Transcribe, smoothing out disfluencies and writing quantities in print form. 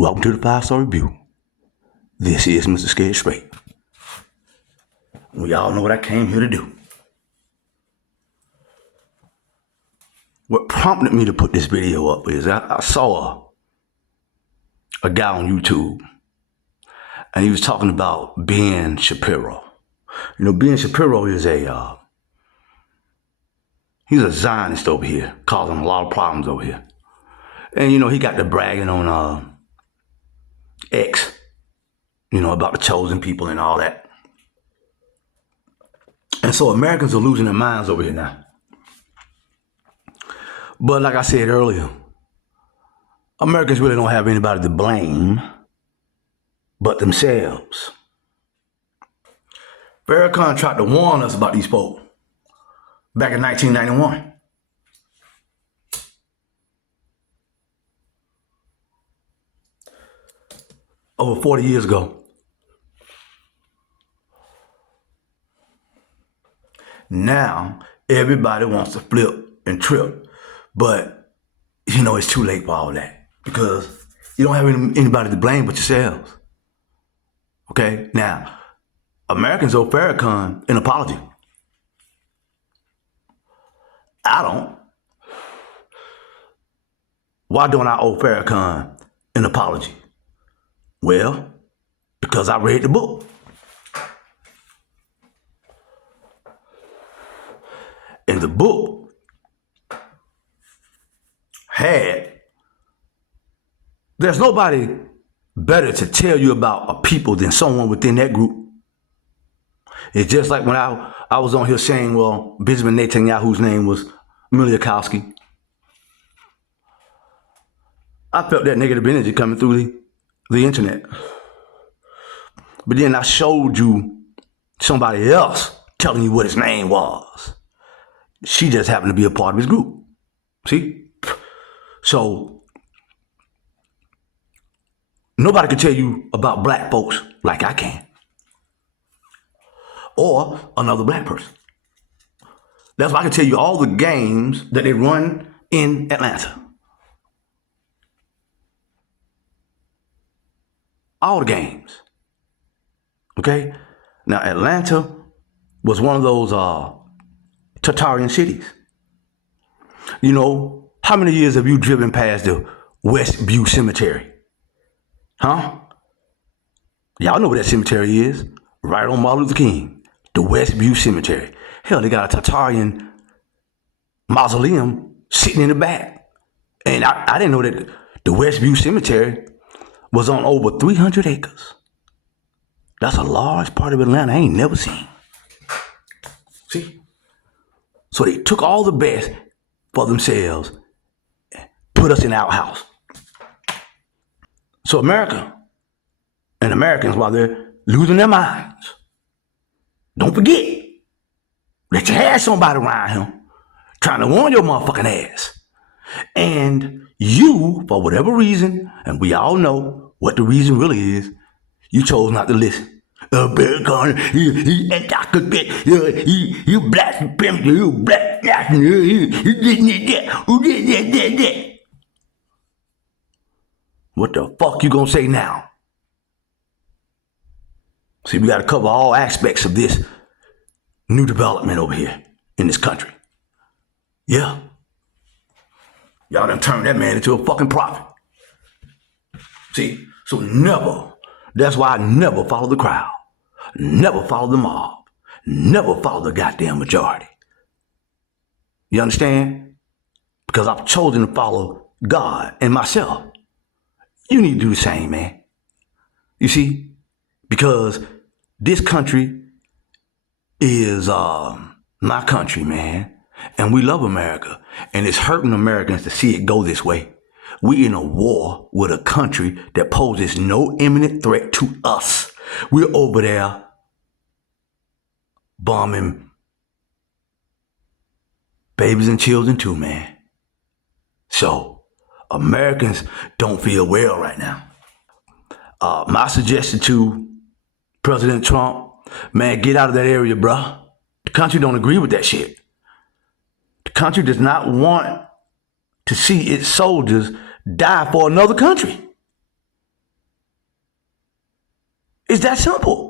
Welcome to the 5-Star Review. This is Mr. Scared Straight. We all know what I came here to do. What prompted me to put this video up is I saw a guy on YouTube, and he was talking about Ben Shapiro. You know, Ben Shapiro is he's a Zionist over here, causing a lot of problems over here. And, you know, he got to bragging on X, you know, about the chosen people and all that. And so Americans are losing their minds over here now. But like I said earlier, Americans really don't have anybody to blame but themselves. Farrakhan tried to warn us about these folks back in 1991. Over 40 years ago. Now, everybody wants to flip and trip. But, you know, it's too late for all that. Because you don't have anybody to blame but yourselves. Okay? Now, Americans owe Farrakhan an apology. I don't. Why don't I owe Farrakhan an apology? Well, because I read the book. And the book there's nobody better to tell you about a people than someone within that group. It's just like when I was on here saying, well, Benjamin Netanyahu's name was Miliakowski. I felt that negative energy coming through the internet. But then I showed you somebody else telling you what his name was. She just happened to be a part of his group. See? So, nobody can tell you about black folks like I can. Or another black person. That's why I can tell you all the games that they run in Atlanta. All the games. Okay? Now, Atlanta was one of those Tartarian cities. You know, how many years have you driven past the Westview Cemetery? Huh? Y'all know what that cemetery is. Right on Martin Luther King. The Westview Cemetery. Hell, they got a Tartarian mausoleum sitting in the back. And I didn't know that the Westview Cemetery was on over 300 acres. That's a large part of Atlanta I ain't never seen. See? So they took all the best for themselves and put us in our house. So America and Americans, while they're losing their minds, don't forget that you had somebody around him trying to warn your motherfucking ass. And you, for whatever reason, and we all know what the reason really is, you chose not to listen. Farrakhan, he blasphemed, he black national, who did that. What the fuck you gonna say now? See, we gotta cover all aspects of this new development over here in this country. Yeah. Y'all done turned that man into a fucking prophet. See, so never, that's why I never follow the crowd. Never follow the mob. Never follow the goddamn majority. You understand? Because I've chosen to follow God and myself. You need to do the same, man. You see? Because this country is my country, man. And we love America. And it's hurting Americans to see it go this way. We in a war with a country that poses no imminent threat to us. We're over there bombing babies and children too, man. So, Americans don't feel well right now. My suggestion to President Trump, man, get out of that area, bruh. The country don't agree with that shit. The country does not want to see its soldiers die for another country. It's that simple.